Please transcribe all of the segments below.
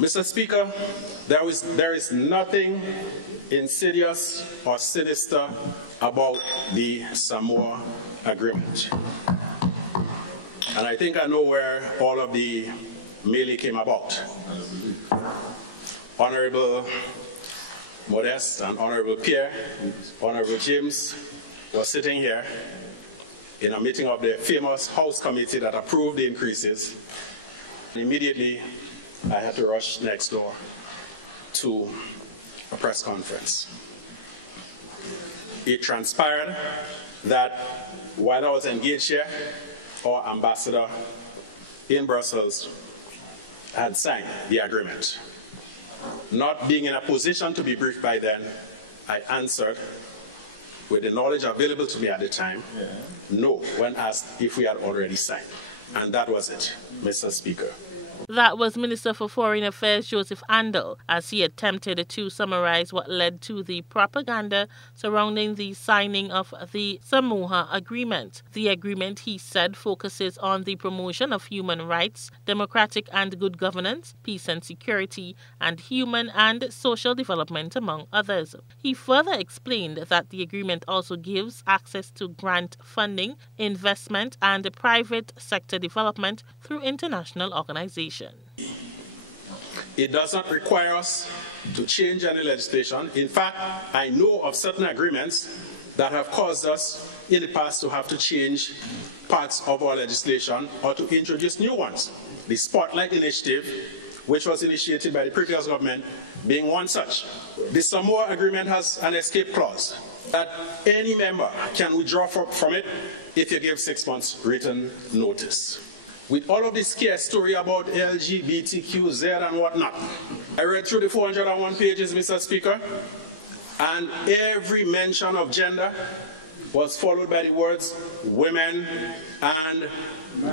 Mr. Speaker, there is nothing insidious or sinister about the SAMOA agreement. And I think I know where all of the melee came about. Honorable Modest and Honorable Pierre, Honorable James was sitting here in a meeting of the famous House committee that approved the increases. Immediately, I had to rush next door to a press conference. It transpired that while I was engaged here, our ambassador in Brussels had signed the agreement. Not being in a position to be briefed by then, I answered with the knowledge available to me at the time, no, when asked if we had already signed. And that was it, Mr. Speaker. That was Minister for Foreign Affairs Joseph Andall as he attempted to summarize what led to the propaganda surrounding the signing of the SAMOA agreement. The agreement, he said, focuses on the promotion of human rights, democratic and good governance, peace and security, and human and social development, among others. He further explained that the agreement also gives access to grant funding, investment, and private sector development through international organizations. It does not require us to change any legislation. In fact, I know of certain agreements that have caused us in the past to have to change parts of our legislation or to introduce new ones. The Spotlight Initiative, which was initiated by the previous government, being one such. The SAMOA agreement has an escape clause that any member can withdraw from it if you give 6 months written notice. With all of this scare story about LGBTQZ and whatnot, I read through the 401 pages, Mr. Speaker, and every mention of gender was followed by the words women and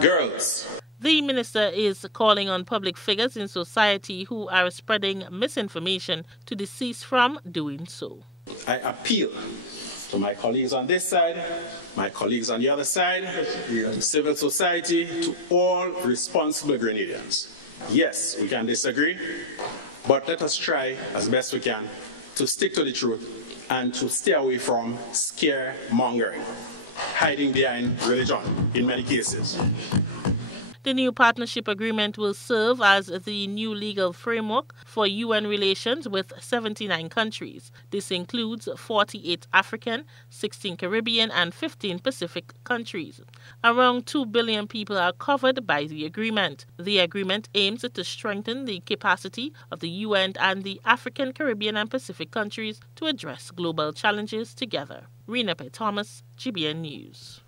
girls. The minister is calling on public figures in society who are spreading misinformation to desist from doing so. I appeal to my colleagues on this side, my colleagues on the other side, to civil society, to all responsible Grenadians. Yes, we can disagree, but let us try as best we can to stick to the truth and to stay away from scaremongering, hiding behind religion in many cases. The new partnership agreement will serve as the new legal framework for UN relations with 79 countries. This includes 48 African, 16 Caribbean, and 15 Pacific countries. Around 2 billion people are covered by the agreement. The agreement aims to strengthen the capacity of the UN and the African, Caribbean, and Pacific countries to address global challenges together. Rena P. Thomas, GBN News.